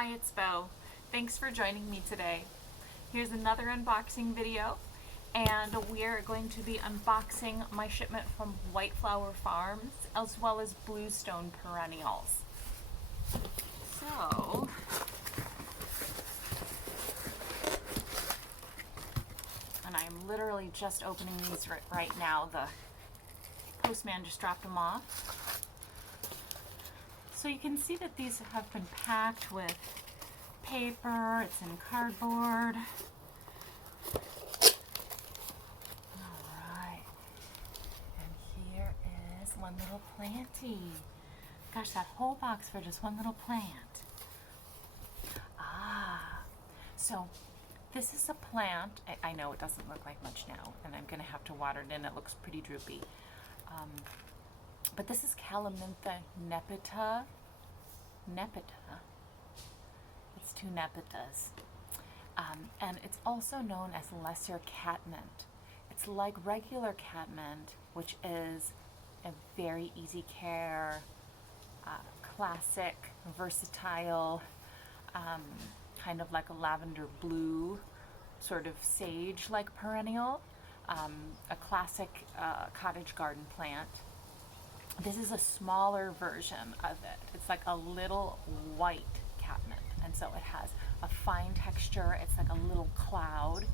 Hi, it's Bo. Thanks for joining me today. Here's another unboxing video, and we're going to be unboxing my shipment from Whiteflower Farms as well as Bluestone Perennials. So, and I'm literally just opening these right now. The postman just dropped them off. So you can see that these have been packed with paper, it's in cardboard. Alright, and here is one little planty. Gosh, that whole box for just one little plant. So this is a plant. I know it doesn't look like much now, and I'm going to have to water it in. It looks pretty droopy. But this is Calamintha nepeta. It's two nepetas. And it's also known as lesser catmint. It's like regular catmint, which is a very easy care, classic, versatile, kind of like a lavender blue, sort of sage-like perennial, a classic cottage garden plant. This is a smaller version of it. It's like a little white catmint, and so it has a fine texture. It's like a little cloud.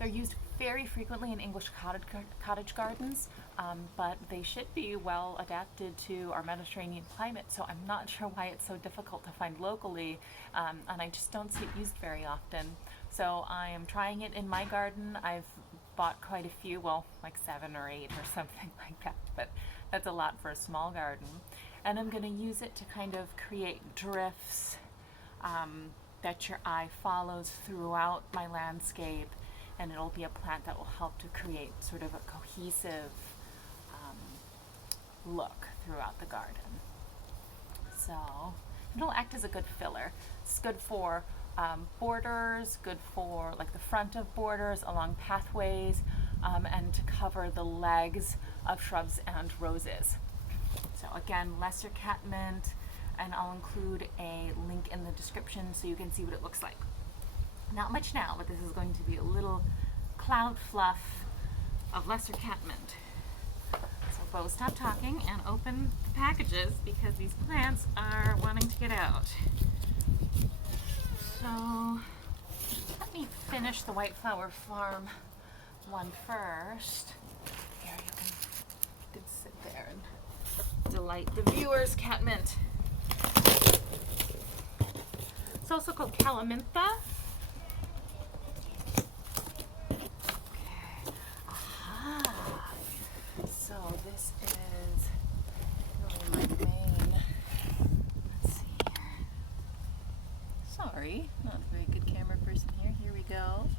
They're used very frequently in English cottage gardens, but they should be well adapted to our Mediterranean climate, so I'm not sure why it's so difficult to find locally, and I just don't see it used very often. So I am trying it in my garden. I've bought quite a few, well, like 7 or 8 or something like that, but that's a lot for a small garden. And I'm going to use it to kind of create drifts that your eye follows throughout my landscape, and it'll be a plant that will help to create sort of a cohesive look throughout the garden. So it'll act as a good filler. It's good for borders, good for like the front of borders, along pathways, and to cover the legs of shrubs and roses. So again, lesser catmint, and I'll include a link in the description so you can see what it looks like. Not much now, but this is going to be a little cloud fluff of lesser catmint. So Bo, stop talking and open the packages because these plants are wanting to get out. So let me finish the Whiteflower Farm one first. Here, you can sit there and delight the viewers. Catmint. It's also called Calamintha. Okay. Aha. So this is really my main. Let's see here. Sorry, not a very good camera person here. Here we go.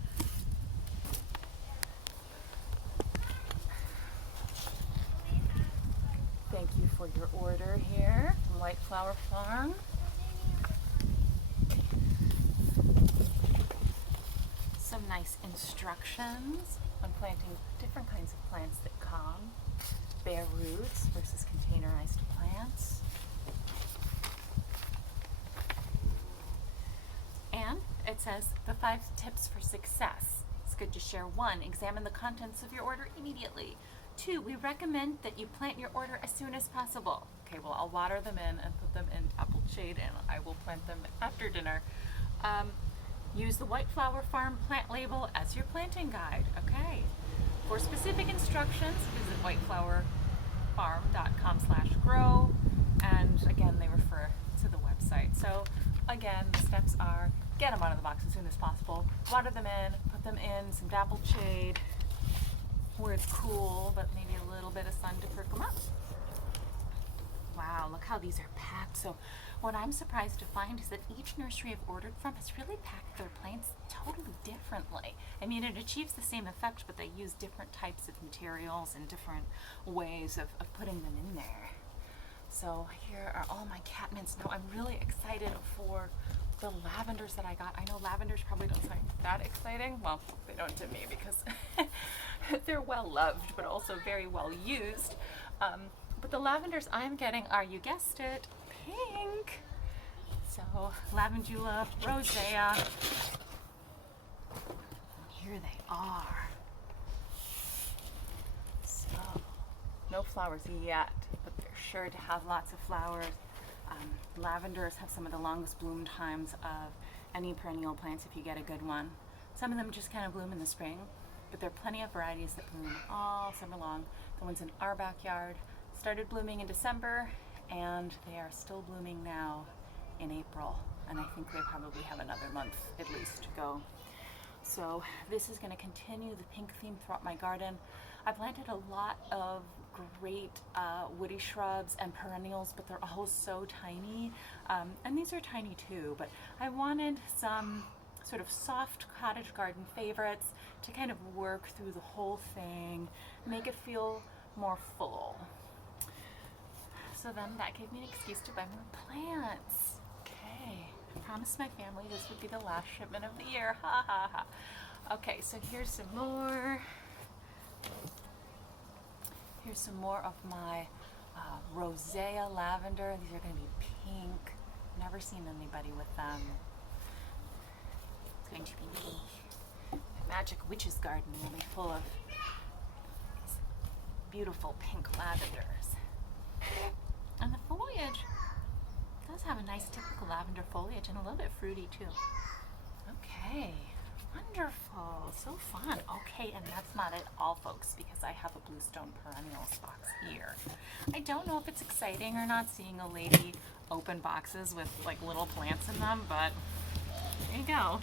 Thank you for your order here from Whiteflower Farm. Some nice instructions on planting different kinds of plants that come. Bare roots versus containerized plants. And it says the 5 tips for success. It's good to share. 1, examine the contents of your order immediately. 2, we recommend that you plant your order as soon as possible. Okay, well, I'll water them in and put them in apple shade, and I will plant them after dinner. Use the Whiteflower Farm plant label as your planting guide. Okay. For specific instructions, visit whiteflowerfarm.com/grow, and again, they refer to the website. So again, the steps are: get them out of the box as soon as possible, water them in, put them in some dappled shade where it's cool, but maybe a little bit of sun to perk them up. Wow, look how these are packed. So what I'm surprised to find is that each nursery I've ordered from has really packed their plants totally differently. I mean, it achieves the same effect, but they use different types of materials and different ways of putting them in there. So here are all my catmints. Now I'm really excited for the lavenders that I got. I know lavenders probably don't sound that exciting. Well, they don't to me because they're well loved, but also very well used. But the lavenders I'm getting are, you guessed it, pink. So So Lavandula rosea. Here they are. So no flowers yet, but they're sure to have lots of flowers. Lavenders have some of the longest bloom times of any perennial plants if you get a good one. Some of them just kind of bloom in the spring, but there are plenty of varieties that bloom all summer long. The ones in our backyard started blooming in December, and they are still blooming now in April, and I think they probably have another month at least to go. So this is going to continue the pink theme throughout my garden. I planted a lot of great woody shrubs and perennials, but they're all so tiny, and these are tiny too, but I wanted some sort of soft cottage garden favorites to kind of work through the whole thing, make it feel more full. So then that gave me an excuse to buy more plants. Okay, I promised my family this would be the last shipment of the year, ha ha ha. Okay, so here's some more. Here's some more of my rosea lavender. These are going to be pink. Never seen anybody with them. It's going to be me. My magic witch's garden will be full of these beautiful pink lavenders. And the foliage does have a nice typical lavender foliage and a little bit fruity too. Okay. Wonderful, so fun. Okay, and that's not it all, folks, because I have a Bluestone Perennials box here. I don't know if it's exciting or not seeing a lady open boxes with like little plants in them, but there you go.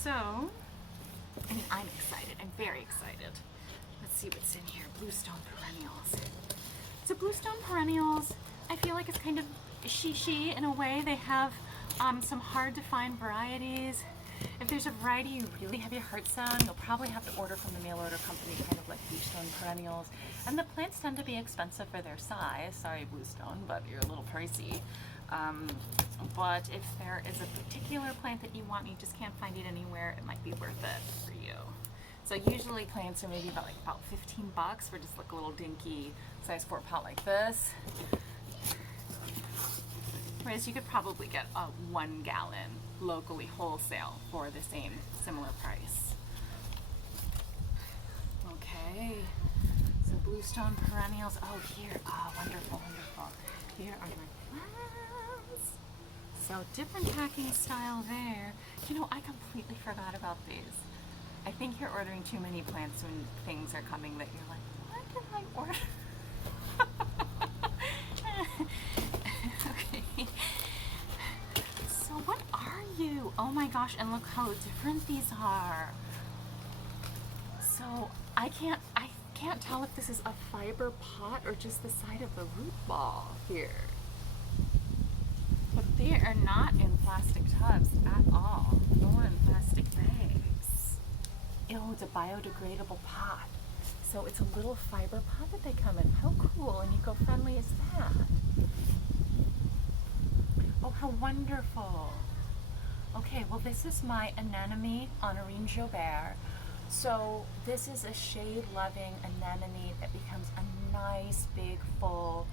So, I mean, I'm excited. I'm very excited. Let's see what's in here. Bluestone Perennials. So Bluestone Perennials, I feel like it's kind of she in a way. They have some hard to find varieties. If there's a variety you really have your heart set on, you'll probably have to order from the mail order company, kind of like Bluestone Perennials. And the plants tend to be expensive for their size. Sorry, Bluestone, but you're a little pricey. But if there is a particular plant that you want and you just can't find it anywhere, it might be worth it for you. So usually plants are maybe about 15 bucks for just like a little dinky size 4 pot like this. Whereas you could probably get a 1 gallon locally wholesale for the same similar price. Okay, so Bluestone Perennials. Oh, here, wonderful, wonderful. Here are my plants. So different packing style there. You know, I completely forgot about these. I think you're ordering too many plants when things are coming that you're like, what did I order? Okay. So what are you? Oh my gosh, and look how different these are. So I can't tell if this is a fiber pot or just the side of the root ball here. But they are not in plastic tubs at all, nor in plastic bags. Oh, it's a biodegradable pot. So it's a little fiber pot that they come in. How cool and eco-friendly is that? Oh, how wonderful. Okay, well this is my Anemone, Honorine Jobert. So this is a shade-loving anemone that becomes a nice, big, full,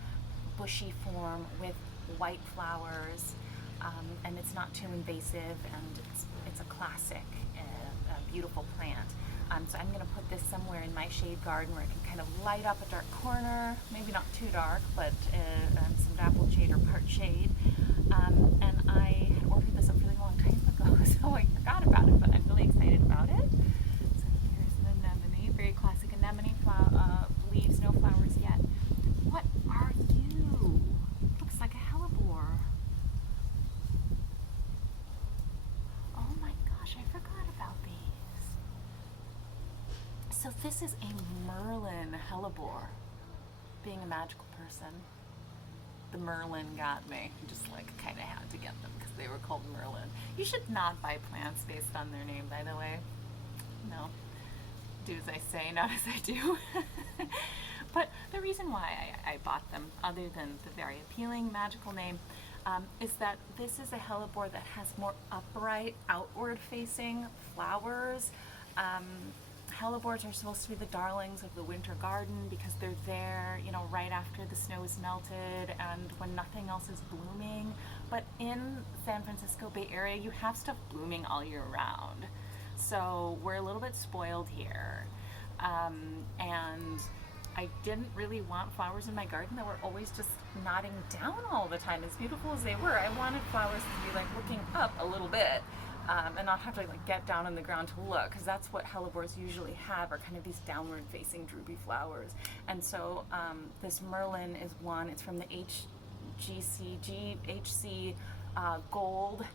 bushy form with white flowers, and it's not too invasive, and it's a classic, beautiful plant. So I'm going to put this somewhere in my shade garden where it can kind of light up a dark corner, maybe not too dark, but some dappled shade or part shade. And I had ordered this a really long time ago, so I forgot about it, but I'm really excited about it. So here's an anemone, very classic anemone, leaves, no flowers yet. What are you? Looks like a Hellebore. Oh my gosh, I forgot about these. So this is a Merlin Hellebore. Being a magical person, the Merlin got me. I just kind of had to get them because they were called Merlin. You should not buy plants based on their name, by the way. No. Do as I say, not as I do. But the reason why I bought them, other than the very appealing magical name, is that this is a Hellebore that has more upright, outward-facing flowers. Hellebores are supposed to be the darlings of the winter garden because they're there, right after the snow is melted and when nothing else is blooming. But in San Francisco Bay Area, you have stuff blooming all year round. So we're a little bit spoiled here. And I didn't really want flowers in my garden that were always just nodding down all the time. As beautiful as they were, I wanted flowers to be like looking up a little bit, and not have to like get down on the ground to look, because that's what Hellebores usually have, are kind of these downward facing droopy flowers. And so this Merlin is one. It's from the GHC Gold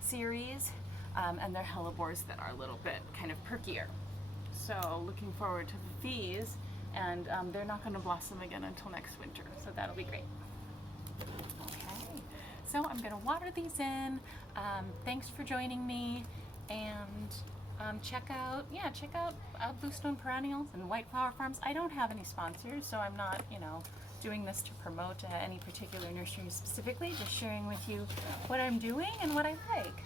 series, and they're Hellebores that are a little bit kind of perkier. So looking forward to these, and they're not going to blossom again until next winter, so that'll be great. Okay, so I'm going to water these in. Thanks for joining me, and check out Bluestone Perennials and Whiteflower Farms. I don't have any sponsors, so I'm not, doing this to promote any particular nursery specifically, just sharing with you what I'm doing and what I like.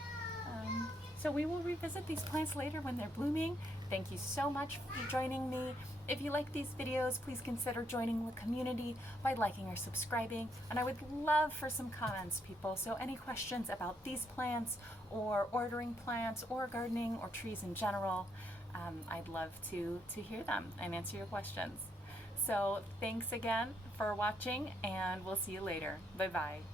So we will revisit these plants later when they're blooming. Thank you so much for joining me. If you like these videos, please consider joining the community by liking or subscribing. And I would love for some comments, people. So any questions about these plants or ordering plants or gardening or trees in general, I'd love to hear them and answer your questions. So thanks again for watching, and we'll see you later. Bye-bye.